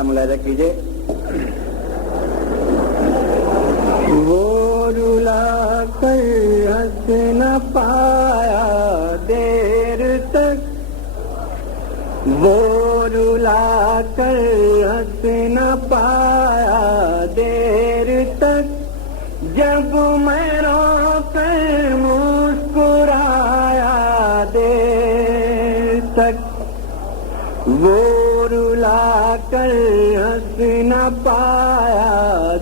مرحلہ ملاحظہ کیجیے. وہ رلا کر ہنس نہ پایا دیر تک، وہ رلا کر ہنس نہ پایا دیر تک، جب میں رو کر مسکرایا دیر تک. وہ رلا کر ہنس نہ پایا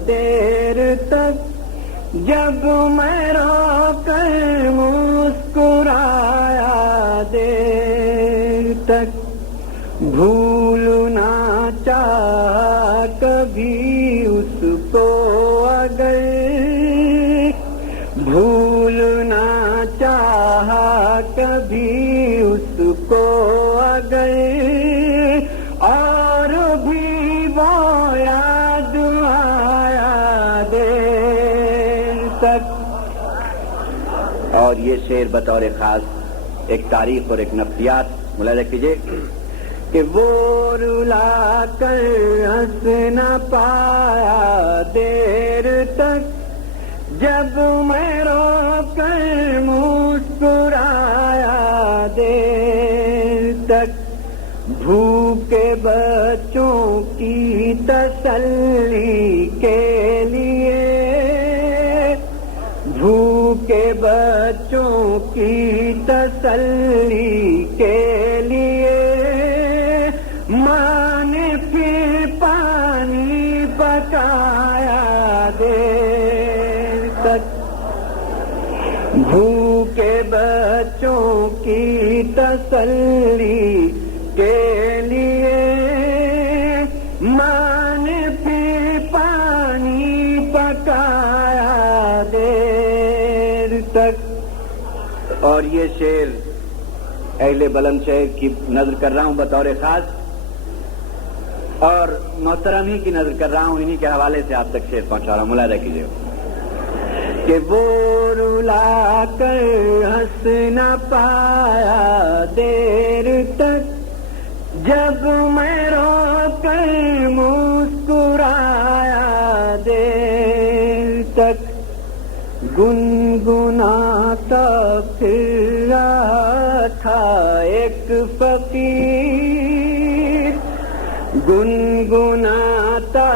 دیر تک، جب میں رو کر مسکرایا دیر تک. بھولنا چاہا کبھی اس کو اگر، بھولنا چاہا کبھی اس کو اگر، اور بھی وہ یاد آیا دیر تک. اور یہ شعر بطور خاص ایک تاریخ اور ایک نفسیات ملاحظہ کیجیے کہ وہ رلا کر ہنس نہ پایا دیر تک، جب میں رو کر مسکرایا دیر تک. بھوکے بچوں کی تسلی کے لیے، بھوکے بچوں کی تسلی کے لیے، ماں نے پھر پانی پکایا دیر تک. بھوکے بچوں کی تسلی کے لیے، ماں نے پھر پانی پکایا دیر تک. اور یہ شعر اہل بلند شہر کی نظر کر رہا ہوں بطور خاص، اور محترم ہی کی نظر کر رہا ہوں، انہی کے حوالے سے آپ تک شعر پہنچا رہا ہوں. ملاحظہ کیجیے کہ وہ رلا کر ہنس نہ پایا دیر تک، جب میں رو کر مسکرایا دیر تک. گنگناتا پھر رہا تھا ایک فقیر، گنگناتا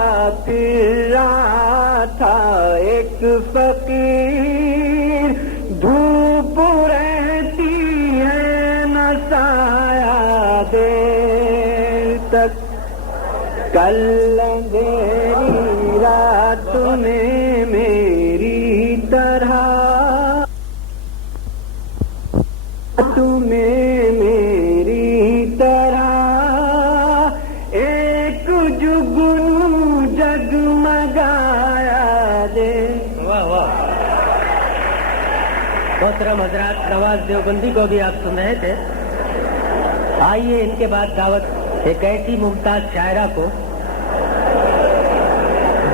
پھر رہا تھا ایک فقیر، دھوپ رہتی ہے نہ سایہ دیر تک. کل اندھیری رات میں میری طرح تمہیں میری طرح ایک جگنو جگمگایا دے. واہ واہ. محترم حضرات، نواز دیوبندی کو بھی آپ سن رہے تھے. آئیے ان کے بعد دعوت ایک ایسی ممتاز شاعرہ کو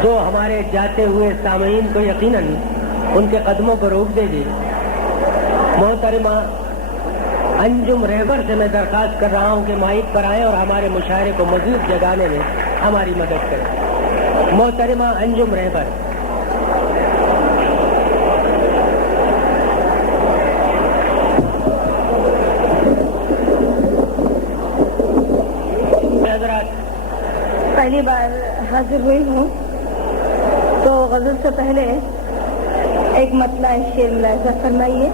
جو ہمارے جاتے ہوئے سامعین کو یقیناً ان کے قدموں کو روک دے گی. محترمہ انجم رہبر سے میں درخواست کر رہا ہوں کہ مائک پر آئیں اور ہمارے مشاعرے کو مزید جگانے میں ہماری مدد کریں. محترمہ انجم رہبر. پہلی بار حاضر ہوئی ہوں تو غزل سے پہلے ایک مطلع شعر ملاحظہ فرمائیے،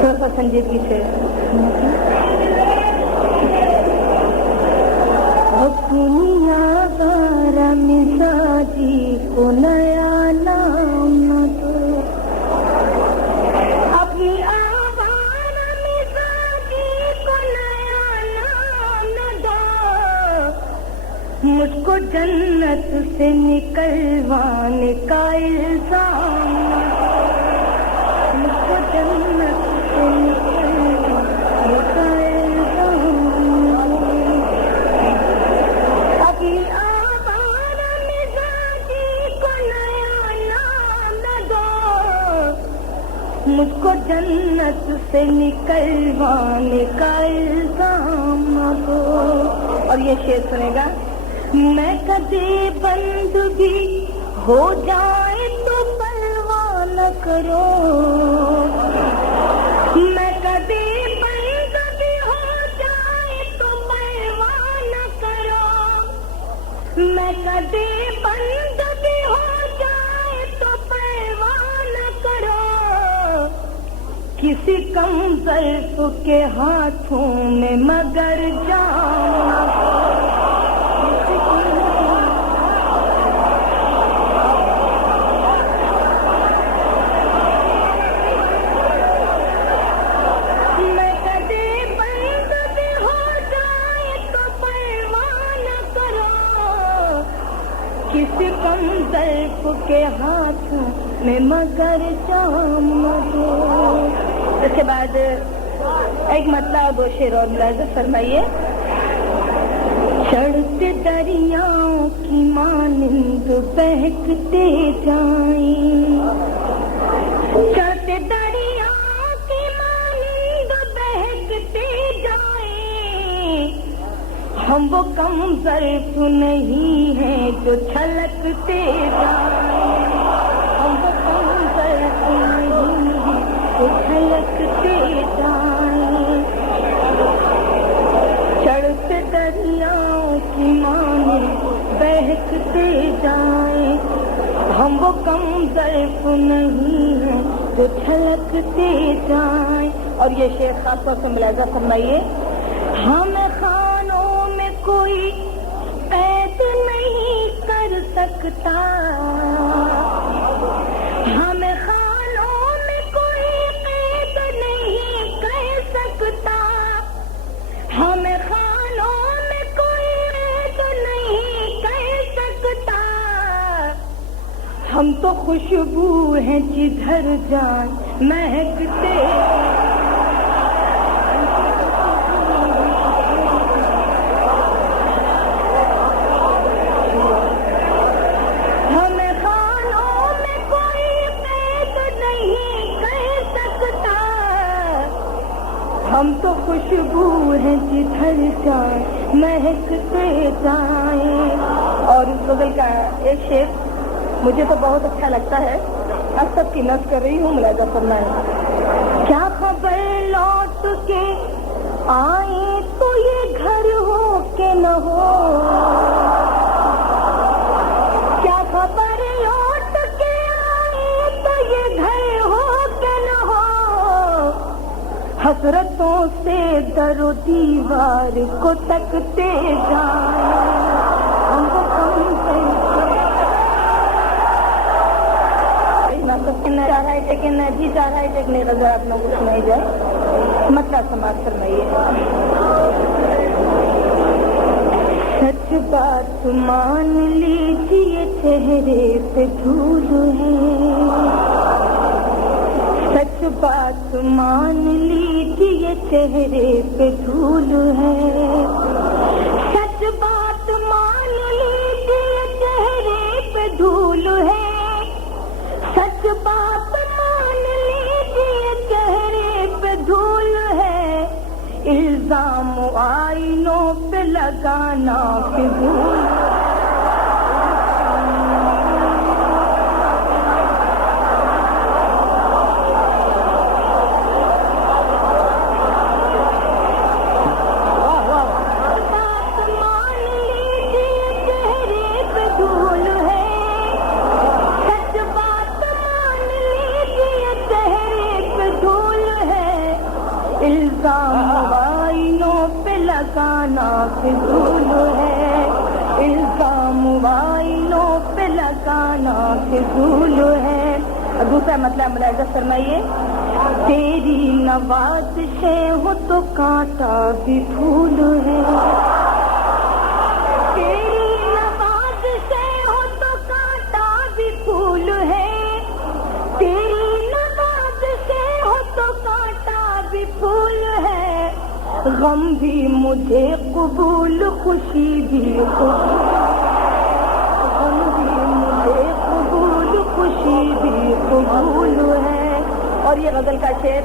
تھوڑا سا سنجیدگی سے. اپنی آزار مزاجی کو نیا نام نہ دو، اپنی آزار مزاجی کو نیا نام نہ دو، مجھ کو جنت سے نکلوانے کا الزام نہ دو، مجھ کو جنت سے نکلوانے کا الزام نہ دو. اپنی آباد مزاجی کو نیا نام نہ دو، مجھ کو جنت سے سے نکلوانے کا الزام نہ دو. اور یہ شعر سنے گا. میں کدے بند بھی ہو جائے تو پرواہ نہ کرو. میں کدے بند بھی ہو جائے تو پرواہ نہ کرو. میں کدے بند بھی ہو جائے تو پرواہ نہ کرو. کسی کم ظرف کے ہاتھوں میں مگر جانا. میں کدے بند بھی ہو جائے تو پرواہ نہ کرو. کسی کم ظرف کے ہاتھوں میں مگر جام نہ دو. اس کے بعد ایک مطلب شعر اور ملاحظہ فرمائیے. چڑھتے دریاؤں کی مانند بہکتے جائیں. چڑھتے دریاؤں کی مانند بہکتے جائیں. ہم وہ کم ظرف نہیں ہیں جو چھلکتے جائیں. ہم وہ کم ظرف نہیں ہیں جو چھلکتے جائیں. چڑھتے دریاؤں کی مانند بہکتے جائیں. ہم وہ کم ظرف نہیں ہیں جو چھلکتے جائیں. اور یہ شعر خاص طور سے ملاحظہ فرمائیے. ہمیں خانوں میں کوئی قید نہیں کر سکتا. ہمیں خانوں میں کوئی قید نہیں کر سکتا. ہمیں خانوں میں کوئی قید نہیں کر سکتا. ہم تو خوشبو ہیں جدھر جان مہکتے. ہمیں خانوں میں کوئی قید نہیں کر سکتا. ہم تو خوشبو ہیں جدھر جائیں مہکتے جائیں. اور اس غزل کا ایک شعر مجھے تو بہت اچھا لگتا ہے. اب سب کی نظر کر رہی ہوں ملاحظہ فرمائیں. کیا خبر لوٹ کے آئیں تو یہ گھر ہو کہ نہ ہو. کیا خبر لوٹ کے آئیں تو یہ گھر ہو کہ نہ ہو. حسرتوں سے در و دیوار کو تکتے جائیں. ہم کو کم سے چاہ رہا ہے لیکن جی چاہ رہا ہے لیکن غزل آپ لوگوں کو سنائی جائے. مطلب سماعت فرمائیے. سچ بات مان لیجیے چہرے پہ دھول ہے. سچ بات مان لیجیے چہرے پہ دھول ہے. سچ بات مان لیجیے چہرے پہ دھول ہے. سچ بات مان لیجیے چہرے پہ دھول ہے. الزام آئینوں پہ لگانا فضول. فضول ہے. الزام آئینوں پہ لگانا فضول ہے. اور دوسرا مطلب ملاحظہ فرمائیے. تیری نوازشیں ہو تو کانٹا بھی پھول ہے. تیری نوازشیں ہو تو کانٹا بھی پھول ہے. تیری نوازشیں ہو تو کانٹا بھی پھول ہے. غم بھی مجھے قبول خوشی بھی قبول. غم بھی مجھے قبول خوشی بھی قبول ہے. اور یہ غزل کا شعر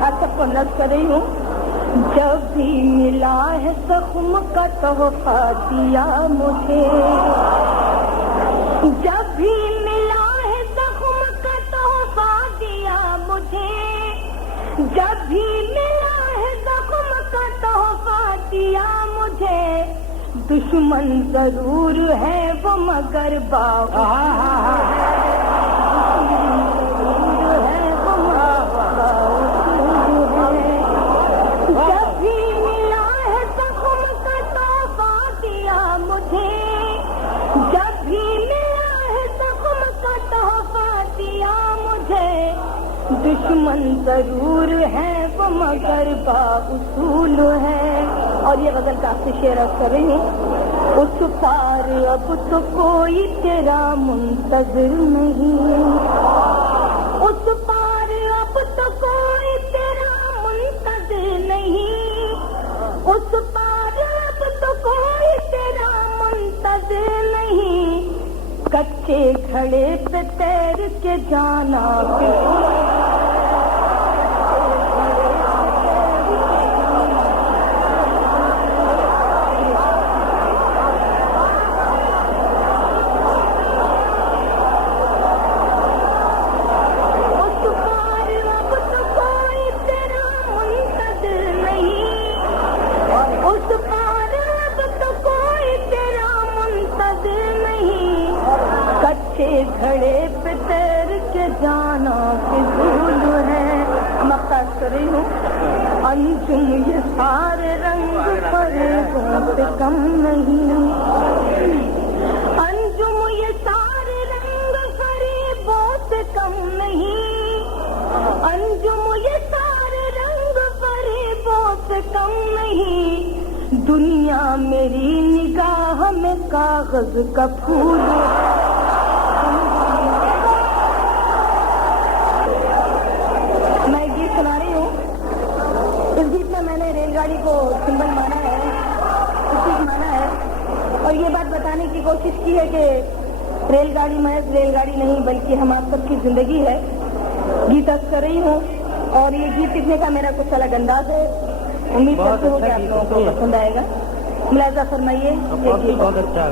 آپ سب کو نظر کر رہی ہوں. جب بھی ملا ہے زخم کا تحفہ دیا مجھے, جب بھی ملا ہے زخم کا تحفہ دیا مجھے, جب بھی ملا ہے زخم کا تحفہ دیا مجھے, دشمن ضرور ہے وہ مگر باہو دشمن ضرور ہے وہ مگر بااصول ہے. اور یہ غزل کا آپ سے شعر کر رہی ہوں. اس پار اب تو کوئی تیرا منتظر نہیں, اس پار اب تو کوئی تیرا منتظر نہیں, اس پار اب تو کوئی تیرا منتظر نہیں, کچے گھڑے پہ تیر کے جانا گھڑے پہ تیر کے جانا فضول ہے. مقصد کر رہی ہوں. انجم یہ سارے رنگ فریبوں سے کم نہیں, انجم یہ سارے رنگ فریبوں سے کم نہیں, انجم یہ سارے رنگ فریبوں سے کم نہیں, دنیا میری نگاہ میں کاغذ کا پھول. ریل گاڑی کو سمبل مانا ہے, اسٹیک مانا ہے, اور یہ بات بتانے کی کوشش کی ہے کہ ریل گاڑی محض ریل گاڑی نہیں بلکہ ہم آپ سب کی زندگی ہے. گیت کر رہی ہوں اور یہ گیت لکھنے کا میرا کچھ الگ انداز ہے. امید کرتی ہوں کہ آپ لوگوں کو پسند آئے گا. ملاحظہ فرمائیے. بہت اچھا.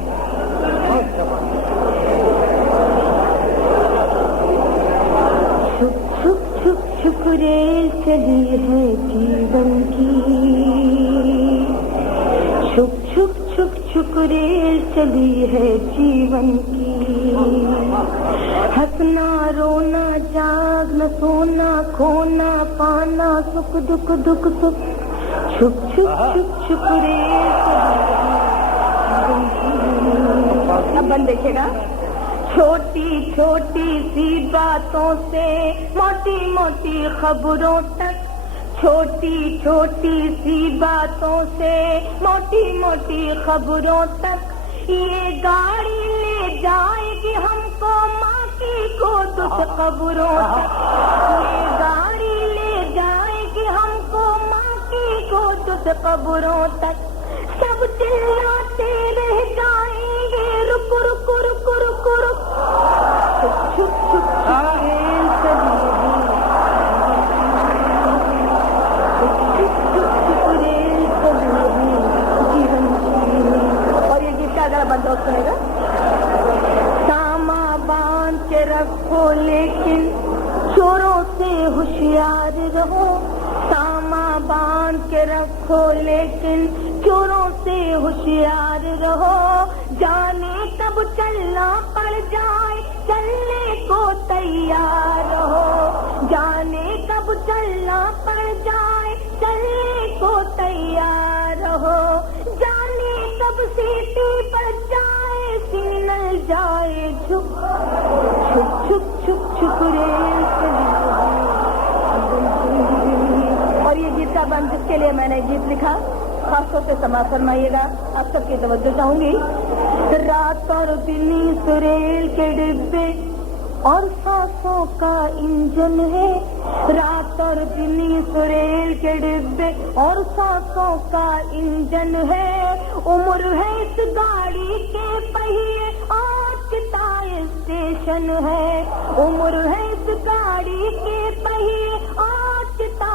چھپ ریل چلی ہے جیون کی, چھپ چھپ چھپ چھپ ریل چلی ہے جیون کی, ہنسنا رونا جاگنا سونا کھونا پانا سکھ دکھ دکھ سکھ, چھپ چھپ چھپ چھپ ریل چلی. اب بند دیکھے گا. چھوٹی چھوٹی سی باتوں سے موٹی موٹی خبروں تک, چھوٹی چھوٹی سی باتوں سے موٹی موٹی خبروں تک, یہ گاڑی لے جائے گی ہم کو ماں کی گود سے قبروں تک, یہ گاڑی لے جائے گی ہم کو ماں کی گود سے قبروں تک, سب چلاتے رہ جائیں گے رک رک رک رک رک, چھپ چھپ چھپ ریل چلی ہے, چھپ چھپ چھپ ریل چلی ہے جیون کی. اور یہ گیت کا اگر بندوبست سنے گا. ساما باندھ کے رکھو لیکن چوروں سے ہوشیار رہو, ساما باندھ کے رکھو لیکن چوروں سے ہوشیار رہو, جانے کب چلنا پڑ جائے چلنے کو تیار رہو, جانے کب چلنا پڑ جائے چلنے کو تیار رہو, جانے کب سیٹی پڑ جائے سگنل جائے جھک, چھپ چھپ چھپ چھپ ریل چلی. اور یہ گیت کا بند جس کے لیے میں نے گیت لکھا خاص طور سے سماعت فرمائیے گا. آپ سب کی توجہ چاہوں گی. رات اور دن اس ریل کے ڈبے اور سانسوں کا انجن ہے, رات اور دن اس ریل کے ڈبے اور سانسوں کا انجن ہے, عمر ہے اس گاڑی کے پہیے آج کا اسٹیشن ہے, عمر ہے اس گاڑی کے پہیے آج کا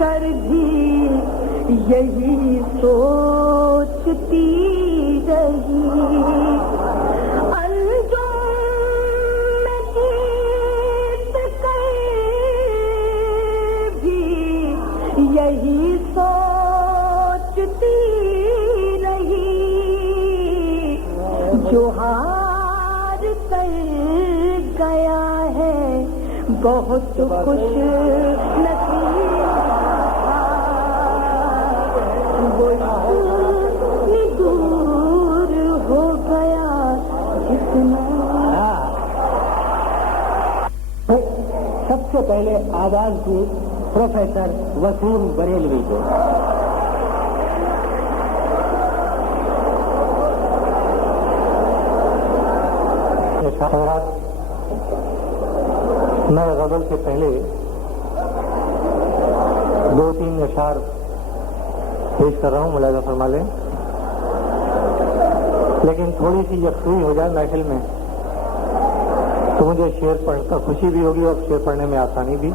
کر بھی یہی سوچتی رہی انجم میں جیت کر بھی یہی سوچتی رہی جو ہار کر گیا ہے بہت خوش نصیب وہ دور ہو گیا جتنا. سب سے پہلے آواز کی پروفیسر وسیم بریلوی کو. میں غزل سے پہلے 2-3 اشعار پیش کر رہا ہوں، ملاحظہ فرما لیں. لیکن تھوڑی سی یکسوئی ہو جائے محفل میں تو مجھے شعر پڑھ کر خوشی بھی ہوگی اور شعر پڑھنے میں آسانی بھی.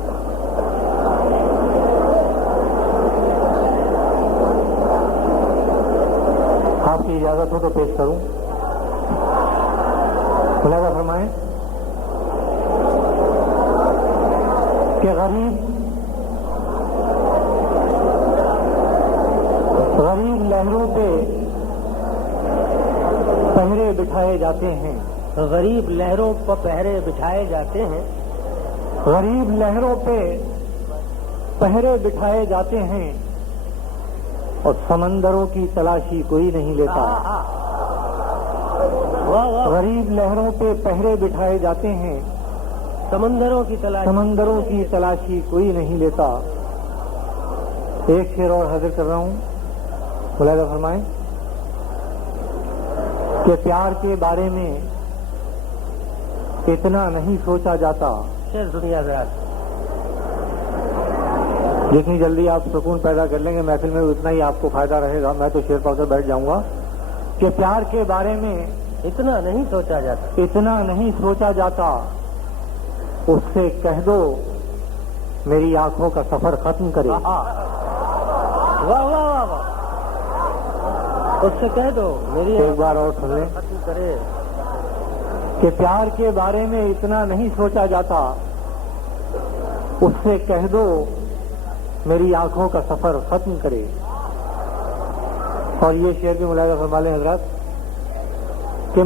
آپ کی اجازت ہو تو پیش کروں. ملاحظہ فرمائیں کہ غریب لہروں پہ پہرے بٹھائے جاتے ہیں. غریب لہروں پر پہرے بٹھائے جاتے ہیں. غریب لہروں پہ پہرے بٹھائے جاتے ہیں اور سمندروں کی تلاشی کوئی نہیں لیتا. غریب لہروں پہ پہرے بٹھائے جاتے ہیں سمندروں کی تلاشی کوئی نہیں لیتا. ایک شعر اور حاضر کر رہا ہوں، ملاحظہ فرمائیں کہ پیار کے بارے میں اتنا نہیں سوچا جاتا. شعر سنیے حضرات. جتنی جلدی آپ سکون پیدا کر لیں گے محفل میں اتنا ہی آپ کو فائدہ رہے گا. میں تو شعر پڑھ کر بیٹھ جاؤں گا کہ پیار کے بارے میں اتنا نہیں سوچا جاتا. اس سے کہہ دو میری آنکھوں کا سفر ختم کرے. واہ واہ واہ واہ. اس سے کہہ دو میری ایک بار اور سن لیں ختم کرے کہ پیار کے بارے میں اتنا نہیں سوچا جاتا. اس سے کہہ دو میری آنکھوں کا سفر ختم کرے. اور یہ شعر بھی ملاحظہ فرما لیں حضرات کہ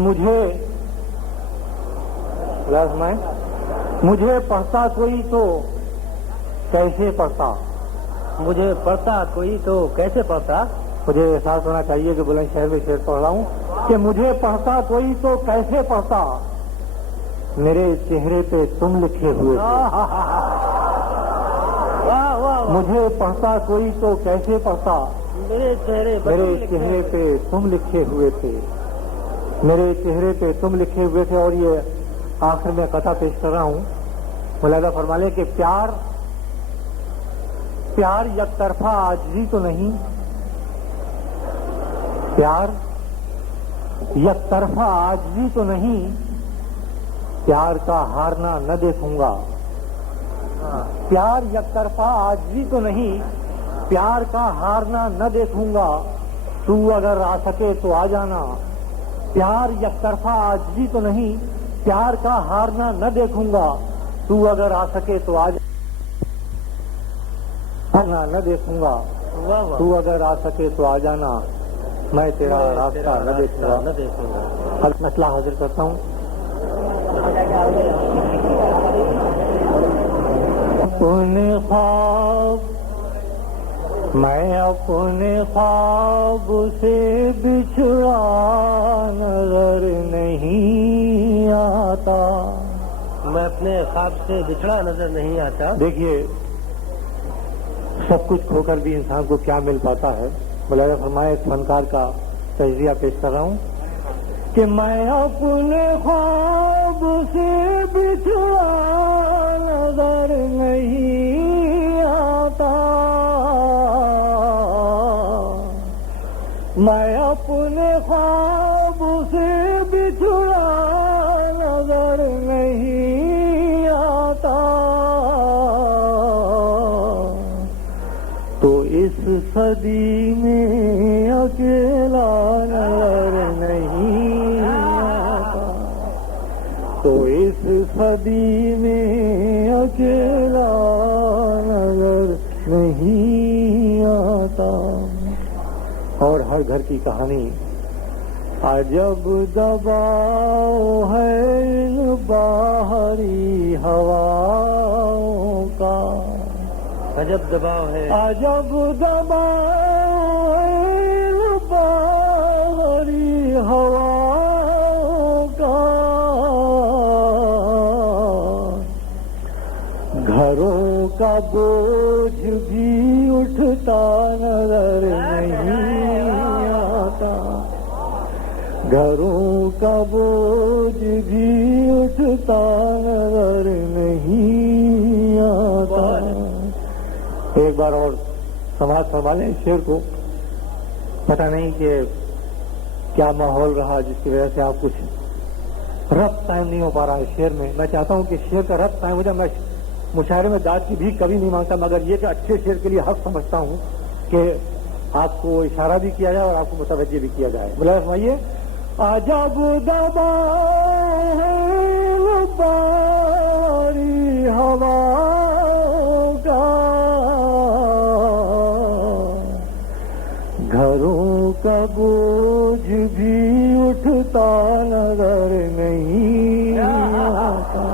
مجھے پڑھتا کوئی تو کیسے پڑھتا. مجھے پڑھتا کوئی تو کیسے پڑھتا. مجھے احساس ہونا چاہیے کہ بلند شہر میں شعر پڑھ رہا ہوں کہ مجھے پڑھتا کوئی تو کیسے پڑھتا. میرے چہرے پہ تم لکھے ہوئے تھے. مجھے پڑھتا کوئی تو کیسے پڑھتا. میرے چہرے پہ تم لکھے ہوئے تھے. میرے چہرے پہ تم لکھے ہوئے تھے. اور یہ آخر میں قطعہ پیش کر رہا ہوں، ملاحظہ فرما لیں کہ پیار یک طرفہ عاجزی تو نہیں. پیار یک طرفہ عاجزی تو نہیں. پیار کا ہارنا نہ دیکھوں گا. پیار یک طرفہ عاجزی تو نہیں. پیار کا ہارنا نہ دیکھوں گا. تو اگر آ سکے تو آ جانا. پیار یک طرفہ عاجزی تو نہیں. پیار کا ہارنا نہ دیکھوں گا. تو اگر آ سکے تو آ جانا. نہ دیکھوں گا. تو اگر آ سکے تو آ جانا. میں تیرا راستہ نہ دیکھوں گا. مسئلہ حاضر کرتا ہوں. میں اپنے خواب سے بچھڑا نظر نہیں آتا. میں اپنے خواب سے بچھڑا نظر نہیں آتا. دیکھیے سب کچھ کھو کر بھی انسان کو کیا مل پاتا ہے. ملاحظہ فرمائے اس فنکار کا تجزیہ پیش کر رہا ہوں کہ میں اپنے خواب سے بچھڑا نظر نہیں آتا. میں اپنے خواب سے بچھڑا نظر نہیں آتا. صدی میں اکیلا نظر نہیں آتا، تو اس صدی میں اکیلا نظر نہیں آتا۔ اور ہر گھر کی کہانی عجب دباؤ ہے ان باہری ہواؤں کا، عجب دباؤ ہے، عجب دباؤ ہے ان باہری ہواؤں کا، گھروں کا بوجھ بھی اٹھتا نظر نہیں آتا، گھروں کا بوجھ بھی اٹھتا نظر نہیں آتا۔ ایک بار اور سماعت فرما لیں اس شعر کو، پتہ نہیں کہ کیا ماحول رہا جس کی وجہ سے آپ کچھ ربط قائم نہیں ہو پا رہا ہے شعر میں۔ میں چاہتا ہوں کہ شعر کا ربط قائم ہو جائے۔ میں مشاعرے میں داد کی بھی کبھی نہیں مانگتا، مگر یہ کہ اچھے شعر کے لیے حق سمجھتا ہوں کہ آپ کو اشارہ بھی کیا جائے اور آپ کو متوجہ بھی کیا جائے۔ بلائے فرمائیے، عجب دباؤ ہے باری ہواؤں کا، گھروں کا بوجھ بھی اٹھتا نظر نہیں آتا،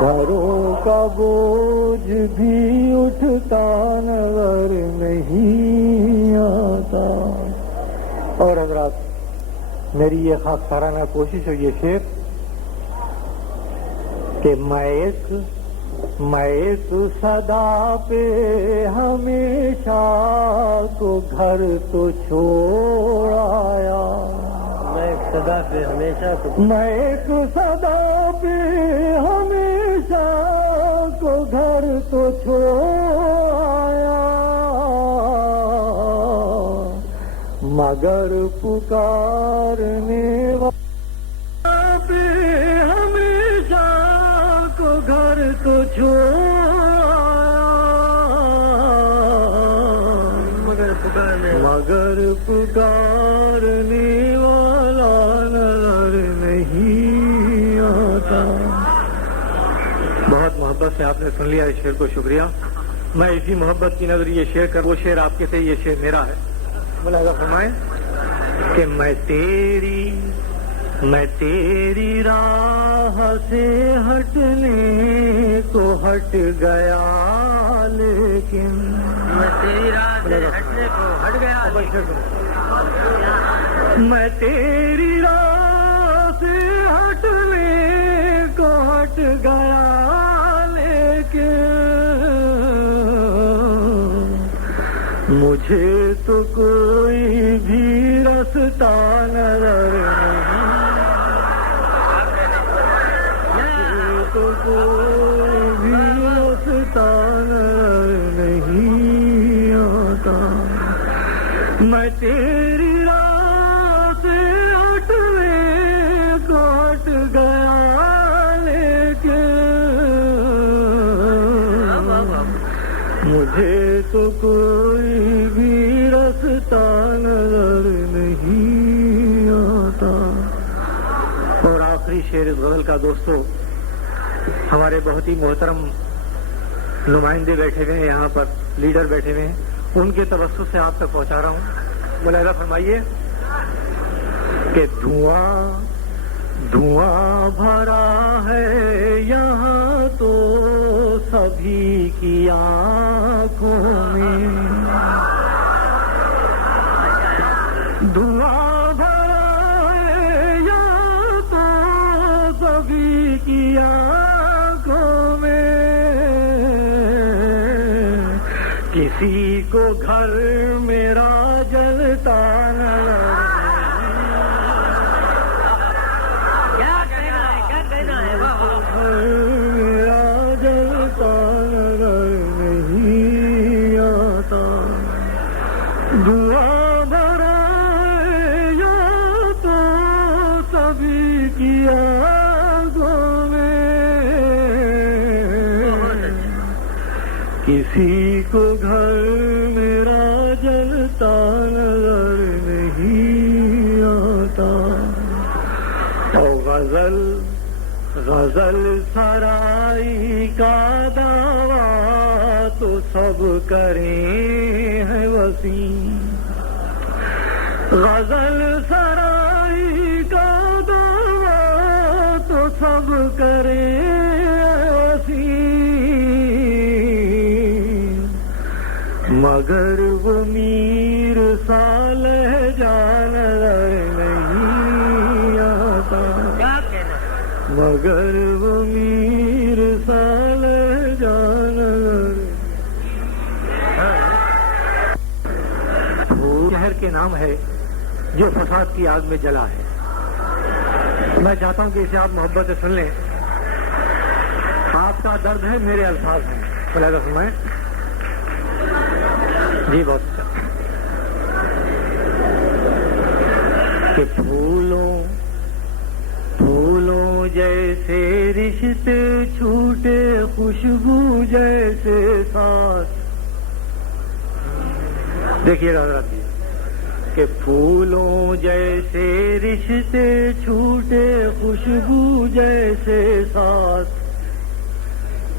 گھروں کا بوجھ بھی اٹھتا نظر نہیں آتا۔ اور حضرات، میری یہ خاص سالانہ کوشش ہے یہ شعر کہ میں ایک صدا پہ ہمیشہ کو گھر تو چھوڑ آیا، میں ایک صدا پہ ہمیشہ میں ایک صدا پہ ہمیشہ کو گھر تو چھوڑ آیا، مگر پکارنے والا پہ ہمیشہ کو گھر تو چھوڑ آیا، مگر پکارنے والا نظر نہیں آتا۔ بہت محبت سے آپ نے سن لیا اس شعر کو، شکریہ۔ میں اسی محبت کی نظر یہ شعر کر، وہ شعر آپ کے تھے، یہ شعر میرا ہے۔ ملاحظہ فرمائیں کہ میں تیری راہ سے ہٹنے کو ہٹ گیا، لیکن میں تیری راہ سے ہٹنے کو ہٹ گیا، میں تیری راہ سے ہٹنے کو ہٹ گیا، لیکن مجھے تو کوئی بھی رستہ نظر نہیں، مجھے تو کوئی بھی رستہ نظر نہیں آتا، میں تیری راہ سے ہٹنے کو ہٹ گیا، لیکن مجھے تو کوئی بھی رستہ نظر نہیں آتا۔ اور آخری شعر اس غزل کا دوستو، ہمارے بہت ہی محترم نمائندے بیٹھے ہوئے ہیں یہاں پر، لیڈر بیٹھے ہوئے ہیں، ان کے توسط سے آپ تک پہنچا رہا ہوں۔ ملاحظہ فرمائیے کہ دھواں بھرا ہے یہاں تو سبھی کی آنکھوں میں، دھواں بھرا ہے یہاں تو سبھی کی آنکھوں میں، کسی کو گھر میرا جلتا نہ دعا بھرائے یا تو سبھی کی آنکھوں میں، کسی کسی کو گھر میرا جلتا نظر نہیں آتا. اور غزل سرائی کا دعویٰ تو سب کریں ہیں وسیع. غزل سرائی کا دعویٰ تو سب کریں وسیع. مگر وہ میر صالح جان نہیں آتا. مگر وہ میر صالح جان وہ شہر کے نام ہے جو فساد کی آگ میں جلا ہے. میں چاہتا ہوں کہ اسے آپ محبت سے سن لیں. آپ کا درد ہے، میرے الفاظ ہیں. ملاحظہ فرمائیں. جی بہت اچھا. کہ پھولوں جیسے رشتے چھوٹے، خوشبو جیسے ساتھ. دیکھیے گا حضرات کہ پھولوں جیسے رشتے چھوٹے، خوشبو جیسے ساتھ.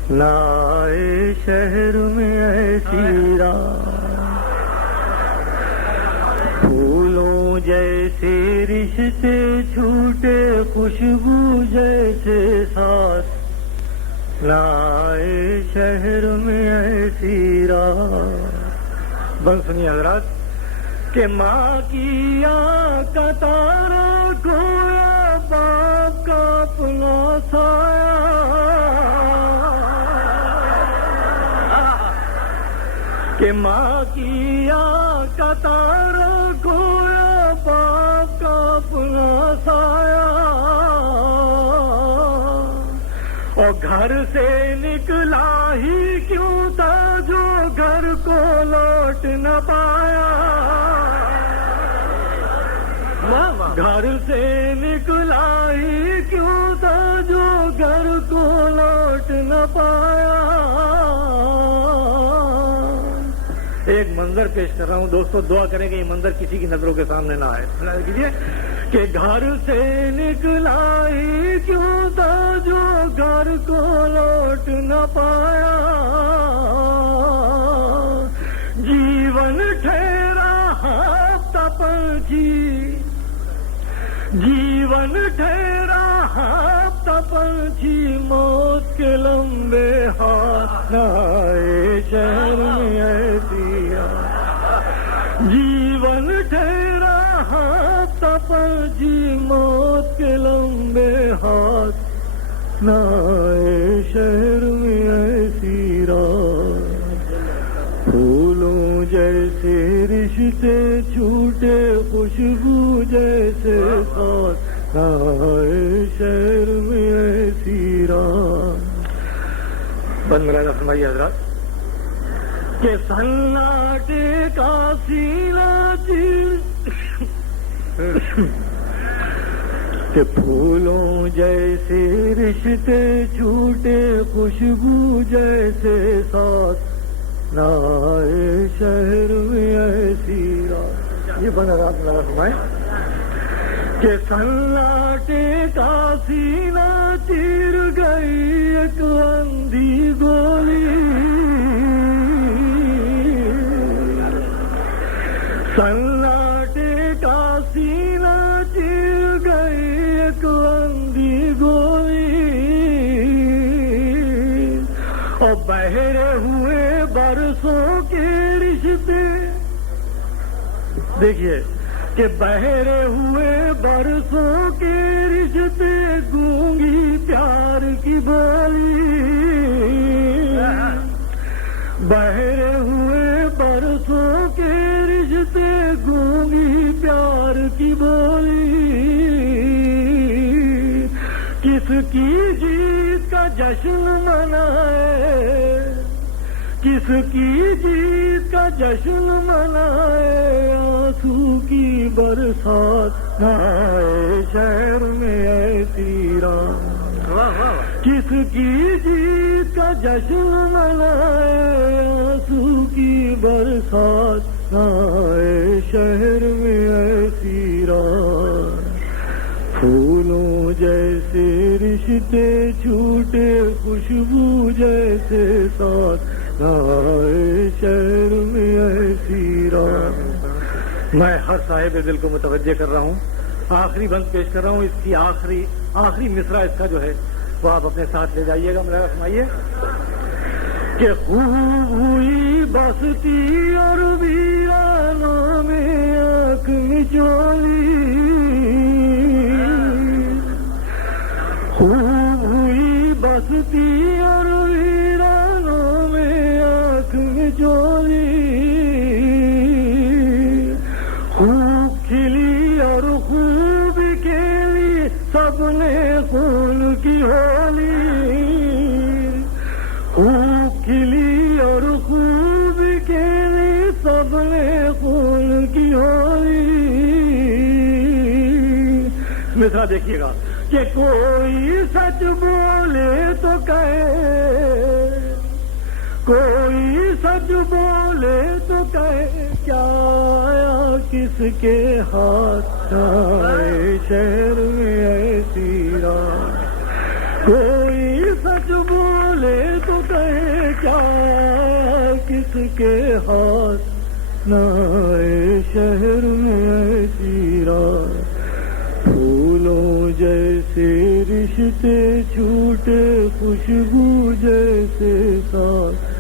نہ آئے شہر میں ایسی رات. پھولوں جیسے رشتے چھوٹے، خوشبو جیسے ساتھ. نہ آئے شہر میں ایسی رات. بن سنیے حضرات کہ ماں کی آنکھ کا تارا کھویا، باپ کا اپنا سایہ. کہ ماں کی آنکھ کا تارا کھویا، باپ کا اپنا سایہ. اور گھر سے نکلا ہی کیوں تھا جو گھر کو لوٹ نہ پایا. گھر سے نکلا ہی کیوں تھا جو گھر کو لوٹ نہ پایا. ایک منظر پیش کر رہا ہوں دوستو، دعا کریں کہ یہ منظر کسی کی نظروں کے سامنے نہ آئے. کیجیے کہ گھر سے نکلا ہی کیوں تھا جو گھر کو لوٹ نہ پایا. جیون ٹھہرا ہفتہ پنچھی، جیون ٹھہرا ہفتہ پنچھی، موت کے لمبے ہاتھ. نہ آئے شہر میں ایسی رات. جیون ٹھہرا ہفتہ پنچھی، موت کے لمبے ہاتھ. نہ آئے شہر میں ایسی رات. پھولوں جیسے رشتے چھوٹے، خوشبو جیسے ساتھ. نہ آئے شہر میں ایسی رات. بند ملاحظہ فرمائیے حضرات کہ سناٹے کا سینہ چیر. کہ پھولوں جیسے رشتے چھوٹے، خوشبو جیسے ساتھ. نہ آئے شہر میں ایسی رات. یہ بنا رات لگا فرمائیں کہ سناٹے کا سینہ چیر گئی ایک اندھی گولی. سناٹے کا سینہ چیر گئی ایک اندھی گولی. اور بہرے ہوئے برسوں کے رشتے. دیکھیے کہ بہرے ہوئے برسوں کے رشتے، گونگی پیار کی بولی. بہرے ہوئے برسوں کے رشتے، گونگی پیار کی بولی. کس کی جیت کا جشن منائے، کس کی جیت کا جشن منائے. آنسو کی برسات. نہ آئے شہر میں ایسی رات. کس کی جیت کا جشن منائے آنسو کی برسات آئے شہر میں ایسی رات پھولوں جیسے رشتے چھوٹے خوشبو جیسے ساتھ آئے شہر میں ایسی رات. میں ہر صاحب دل کو متوجہ کر رہا ہوں. آخری بند پیش کر رہا ہوں. اس کی آخری مصرع اس کا جو ہے وہ آپ اپنے ساتھ لے جائیے گا. میرا سنائیے کہ خوب ہوئی بستی اور ویرانوں میں آنکھ مچولی خوب ہوئی بستی اور ویرانوں میں آنکھ مچولی خوب کھلی اور خوب کھیلی سب نے خون کی ہولی خوب کھلی اور خوب کھیلی سب نے خون کی ہولی. مصرع دیکھیے گا کہ کوئی سچ بولے تو کہے کوئی سچ بولے تو کہے کیا آیا کس کے ہاتھ آئے شہر میں ایسی رات کوئی سچ بولے تو کہے کیا آیا کس کے ہاتھ آئے شہر میں ایسی رات پھولوں جیسے رشتے چھوٹے خوشبو جیسے ساتھ